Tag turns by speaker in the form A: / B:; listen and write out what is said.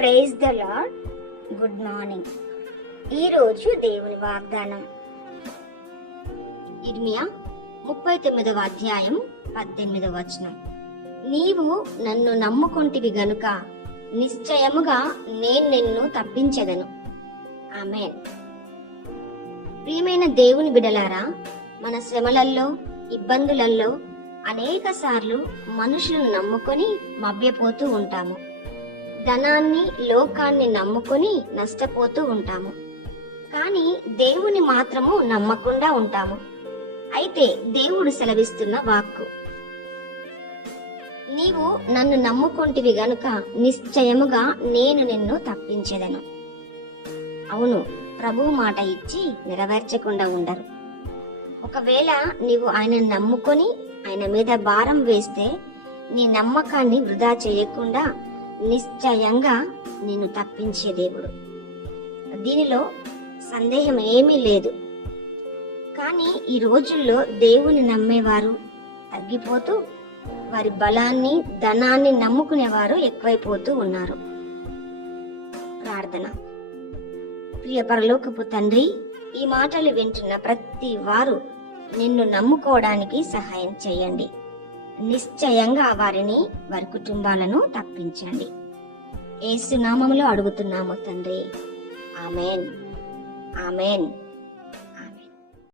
A: Praise the lord good morning. ఈరోజు దేవుని వాగ్దానం. ఇర్మియా ముప్పై తొమ్మిదవ అధ్యాయం పద్దెనిమిదవ వచనం. నీవు నన్ను నమ్ముకుంటివి గనుక నిశ్చయముగా నేను నిన్ను తప్పించెదను. ఆమె ప్రియమైన దేవుని బిడలారా మన శ్రమలల్లో ఇబ్బందులలో అనేక సార్లు మనుషులను నమ్ముకొని మభ్యపోతూ ఉంటాము. ధనాన్ని లోకాన్ని నమ్ముకొని నష్టపోతూ ఉంటాము. కానీ దేవుని మాత్రము నమ్మకుండా ఉంటాము. అయితే దేవుడు సెలవిస్తున్న వాక్కు. నీవు నన్ను నమ్ముకుంటివి గనుక నిశ్చయముగా నేను నిన్ను తప్పించెదను. అవును ప్రభువు మాట ఇచ్చి నెరవేర్చకుండా ఉండరు. ఒకవేళ నీవు ఆయనను నమ్ముకొని ఆయన మీద భారం వేస్తే నీ నమ్మకాన్ని వృధా చేయకుండా నిశ్చయంగా నిన్ను తప్పించే దేవుడు. దీనిలో సందేహం ఏమీ లేదు. కానీ ఈ రోజుల్లో దేవుని నమ్మేవారు తగ్గిపోతూ వారి బలాన్ని ధనాన్ని నమ్ముకునేవారు ఎక్కువైపోతూ ఉన్నారు. ప్రార్థన. ప్రియ పరలోకపు తండ్రి ఈ మాటలు వింటున్న ప్రతి వారు నిన్ను నమ్ముకోవడానికి సహాయం చేయండి. నిశ్చయంగా వారిని వారి కుటుంబాలను తప్పించండి. ఏసునామములో అడుగుతున్నాము తండ్రి. ఆమెన్. ఆమెన్.